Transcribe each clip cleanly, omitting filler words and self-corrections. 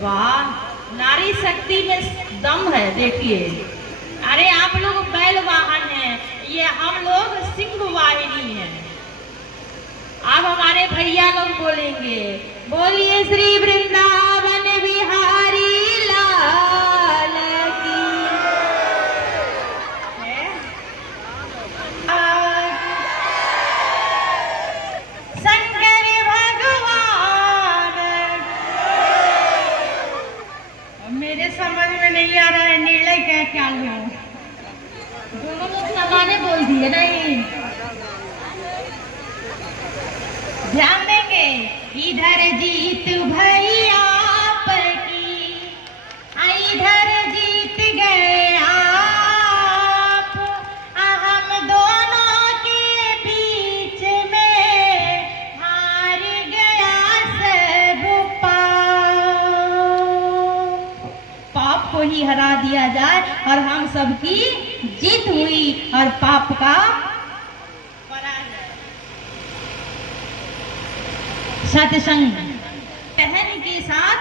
वाह, नारी शक्ति में दम है। देखिए, अरे आप लोग बैल वाहन हैं, ये हम लोग सिंह वाहिनी हैं। अब हमारे भैया लोग बोलेंगे, बोलिए श्री वृंदावन बिहारी लाल की। शंकर भगवान। मेरे समझ में नहीं आ रहा है निर्णय क्या लूं। दोनों लोग समाने बोल दिए नहीं। ध्यान देंगे, इधर जीत भैया की, इधर जीत गए आप, हम दोनों के बीच में हार गया सब पाप को ही हरा दिया जाए और हम सबकी जीत हुई और पाप का सत्संग बहन के साथ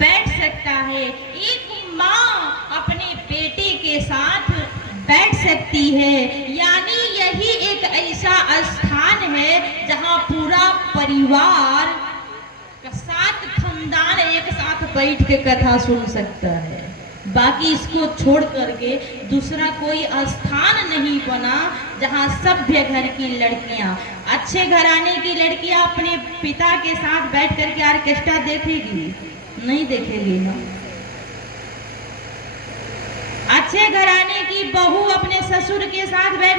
बैठ सकता है, एक माँ अपने बेटे के साथ बैठ सकती है। यानी यही एक ऐसा स्थान है जहाँ पूरा परिवार का साथ खानदान एक साथ बैठ के कथा सुन सकता है। बाकी इसको छोड़ करके दूसरा कोई स्थान नहीं बना जहाँ सभ्य घर की लड़कियां, अच्छे घराने की लड़कियां अपने पिता के साथ बैठ करके ऑर्केस्ट्रा देखेगी? नहीं देखेगी ना। अच्छे घराने की बहू अपने ससुर के साथ बैठ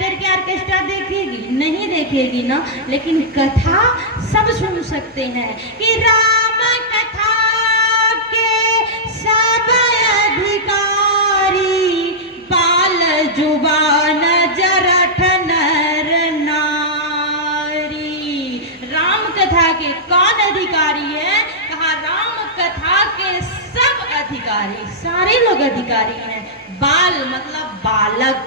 करके ऑर्केस्ट्रा देखेगी? नहीं देखेगी ना। लेकिन कथा सब सुन सकते हैं कि राम कथा के सब अधिकारी, बाल जुबान जरठ नर नारी। राम कथा के कौन अधिकारी है? कहा राम कथा के सब अधिकारी, सारे लोग अधिकारी हैं। बाल मतलब बालक,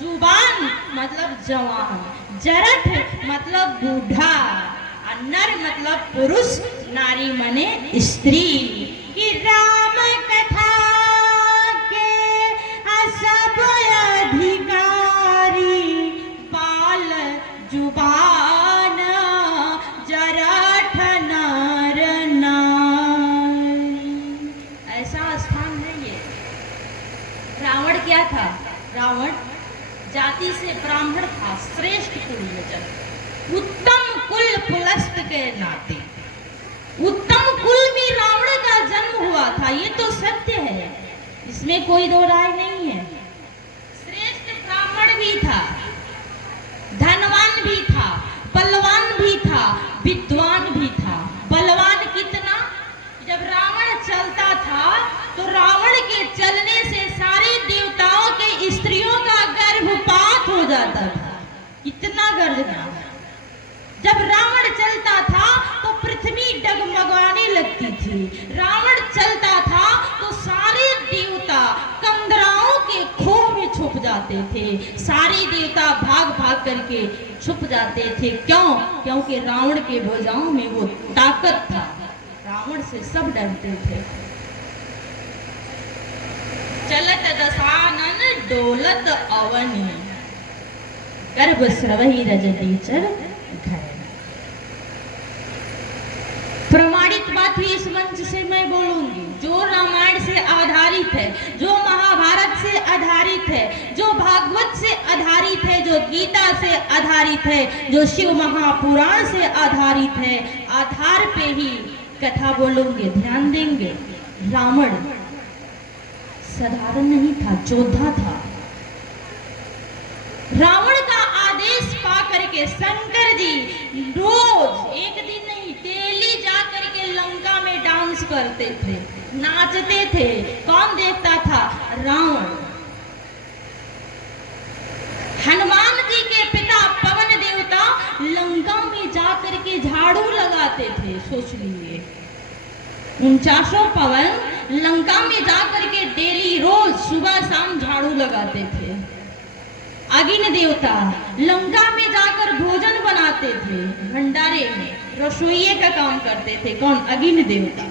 जुबान मतलब जवान, जरठ मतलब बूढ़ा, और नर मतलब पुरुष, नारी माने स्त्री। कि राम कथा के सब अधिकारी, बाल जुबान जरठ नर नारी। ऐसा स्थान है ये। रावण क्या था? रावण जाति से ब्राह्मण था, श्रेष्ठ कुल, उत्तम कुल पुलस्त के नाते उत्तम कुल में रावण का जन्म हुआ था। ये तो सत्य है, इसमें कोई दो राय नहीं है। श्रेष्ठ ब्राह्मण भी था, धनवान भी था, बलवान भी था, विद्वान भी था। बलवान कितना? जब रावण चलता था तो रावण के चलने से सारे देवताओं के स्त्रियों का गर्भपात हो जाता था। इतना गर्जना। जब रावण चलता था तो पृथ्वी डगमगाने लगती थी। रावण चलता था तो सारे देवता कंदराओं के खोह में छुप जाते थे। सारे देवता भाग भाग करके छुप जाते थे। क्यों? क्योंकि रावण के भुजाओं में वो ताकत था। रावण से सब डरते थे। चलत दशानन डोलत अवनी, गर्भ स्रवहि रजनीचर घर। प्रमाणित बात ही इस मंच से मैं बोलूंगी। जो रामायण से आधारित है, जो महाभारत से आधारित है, जो भागवत से आधारित है, जो गीता से आधारित है, जो शिव महापुराण से आधारित है, आधार पे ही कथा बोलूंगे। ध्यान देंगे, रावण साधारण नहीं था, योद्धा था। रावण का आदेश पा करके शंकर जी रोज, एक दिन नहीं, डेली जा करके लंका में डांस करते थे, नाचते थे। कौन देखता था? रावण। हनुमान जी के पिता पवन देवता लंका में जा करके झाड़ू लगाते थे। सोच लीजिए, 49 पवन लंका में जा करके डेली रोज सुबह शाम झाड़ू लगाते थे। अग्नि देवता लंका में जाकर भोजन बनाते थे, भंडारे में रसोइये का काम करते थे। कौन? अग्नि देवता।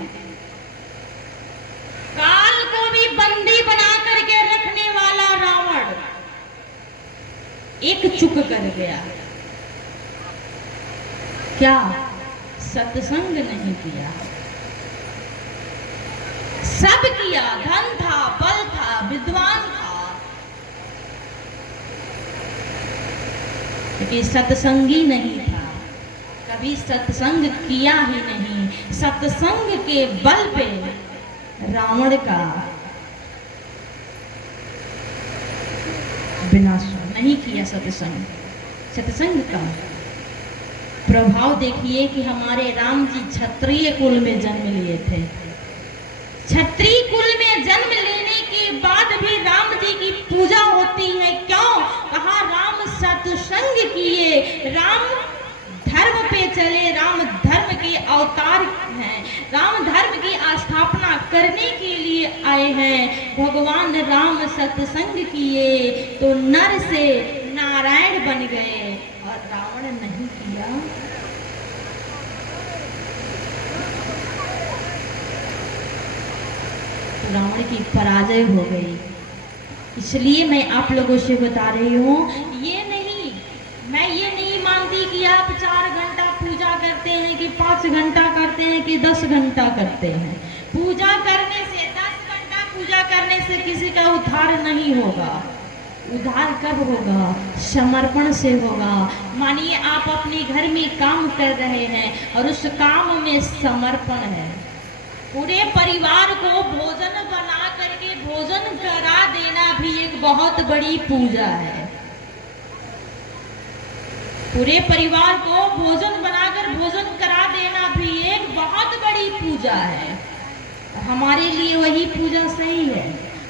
एक चुक कर गया। क्या? सत्संग नहीं किया। सब किया, धन था, बल था, विद्वान था, लेकिन सत्संगी नहीं था। कभी सत्संग किया ही नहीं। सत्संग के बल पे रावण का विनाश नहीं किया। सत्संग का प्रभाव देखिए कि हमारे राम जी क्षत्रिय कुल में जन्म लिए थे। क्षत्रिय कुल में जन्म लेने के बाद भी राम जी की पूजा होती है। क्यों? कहा राम सत्संग किए, राम धर्म पे चले, राम धर्म के अवतार हैं, राम धर्म की स्थापना करने के लिए आए हैं। भगवान राम सत्संग किए तो नर से नारायण बन गए, और रावण नहीं किया। तो रावण की पराजय हो गई। इसलिए मैं आप लोगों से बता रही हूँ, मैं ये नहीं मानती कि आप 4 घंटा पूजा करते हैं कि 5 घंटा करते हैं कि 10 घंटा करते हैं। पूजा करने से, 10 घंटा पूजा करने से किसी का उद्धार नहीं होगा। उद्धार कब होगा? समर्पण से होगा। मानिए आप अपने घर में काम कर रहे हैं और उस काम में समर्पण है। पूरे परिवार को भोजन बना करके भोजन करा देना भी एक बहुत बड़ी पूजा है। पूरे परिवार को भोजन बनाकर भोजन करा देना भी एक बहुत बड़ी पूजा है। हमारे लिए वही पूजा सही है।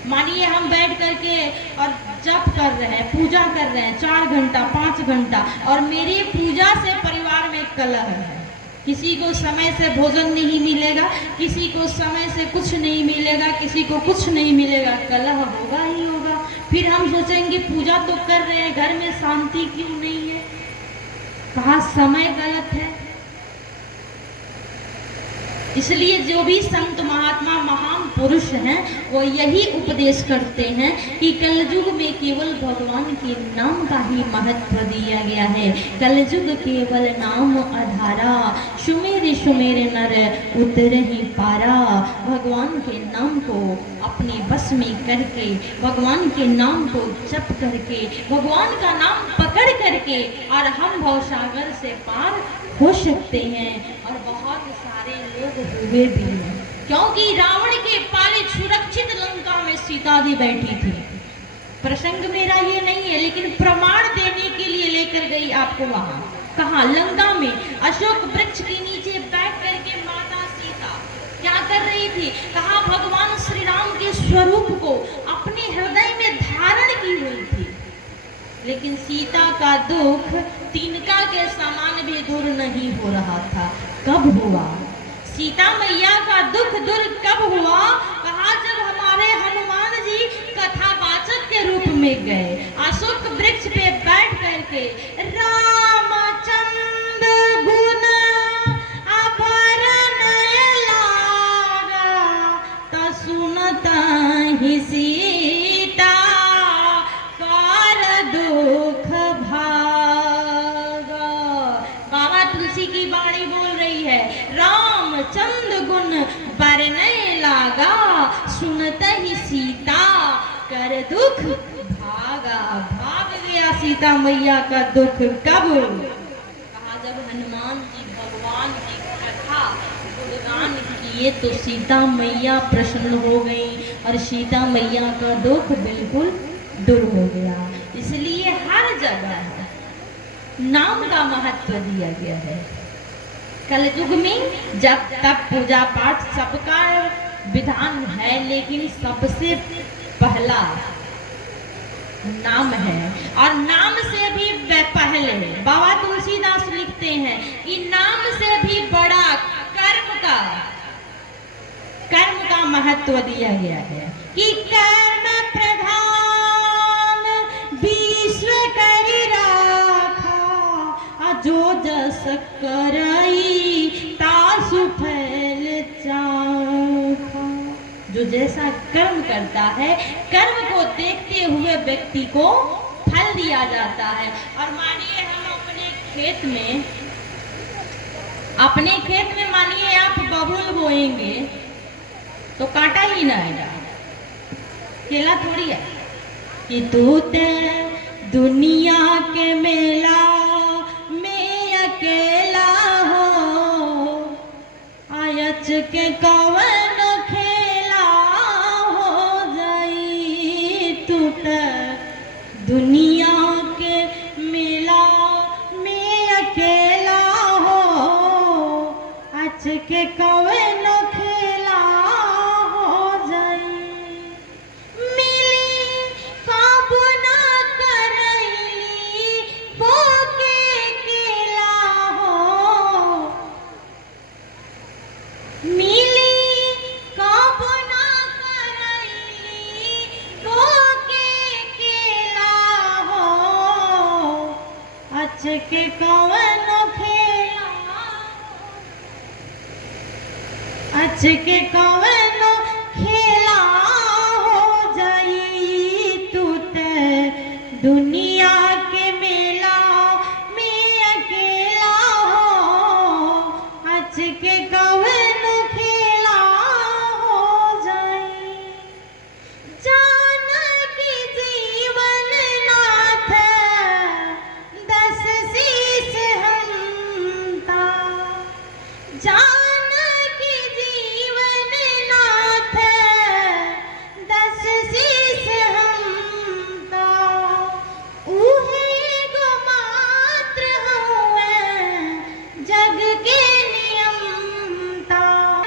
मानिए हम बैठ करके और जप कर रहे हैं, पूजा कर रहे हैं 4 घंटा 5 घंटा, और मेरी पूजा से परिवार में कलह है। किसी को समय से भोजन नहीं मिलेगा, किसी को समय से कुछ नहीं मिलेगा, किसी को कुछ नहीं मिलेगा, कलह होगा ही होगा। फिर हम सोचेंगे पूजा तो कर रहे हैं, घर में शांति क्यों नहीं है? कहा समय गलत है। इसलिए जो भी संत महात्मा महान पुरुष हैं वो यही उपदेश करते हैं कि कलयुग में केवल भगवान के नाम का ही महत्व दिया गया है। कलयुग केवल नाम आधारा, सुमेर सुमेर नर उतर ही पारा। भगवान के नाम को अपने बस में करके, भगवान के नाम को जप करके, भगवान का नाम पकड़ करके और हम भवसागर से पार हो सकते हैं। और बहुत सारे लोग हुए भी हैं, क्योंकि रावण के पालित सुरक्षित लंका में सीता जी बैठी थी। प्रसंग मेरा ये नहीं है, लेकिन प्रमाण देने के लिए लेकर गई आपको वहां। कहा? लंका में अशोक वृक्ष के नीचे बैठ करके माता सीता क्या कर रही थी? कहा भगवान श्री राम के स्वरूप को अपने हृदय में धारण की हुई थी। लेकिन सीता का दुख तिनका के समान भी दूर नहीं हो रहा था। कब हुआ? सीता मैया का दुख दूर कब हुआ? कहा जब हमारे हनुमान जी कथावाचक के रूप में गए, अशोक वृक्ष पे बैठ करके रामचंद्र गुण अपर लागा त सुनता ही सीता कर दुख भागा। बाबा तुलसी की बाणी बोल रही है, रामचंद्र गुण बरने लागा, सुनते ही सीता कर दुख भागा। भाग गया सीता मैया का दुख। कब? कहा जब हनुमान जी भगवान की कथा गुणगान किए तो सीता मैया प्रसन्न हो गई और सीता मैया का दुख बिल्कुल दूर हो गया। इसलिए हर जगह नाम का महत्व दिया गया है। कलयुग में जब तक पूजा पाठ सबका विधान है, लेकिन सबसे पहला नाम है। और नाम से भी पहले बाबा तुलसीदास लिखते हैं कि नाम से भी बड़ा कर्म का महत्व दिया गया है कि कर्म प्रधान विश्व करी राखा, जो जस करई तासु फैल चाखा। जो जैसा कर्म करता है, कर्म को देखते हुए व्यक्ति को फल डाल दिया जाता है। और मानिए हम अपने खेत में मानिए आप बबूल बोएंगे तो कांटा ही ना आएगा, केला थोड़ी है कि तू ते दुनिया के मेला में अकेला हो, आयच के कवन खेला हो जाई, टूट दुनिया के मेला में अकेला हो, आज के कवन खेला हो जाई, मिली काबू ना करैली बोके केला हो, मिली काबू ना करैली बोके केला हो, आज के कवन खेला, आज के कवन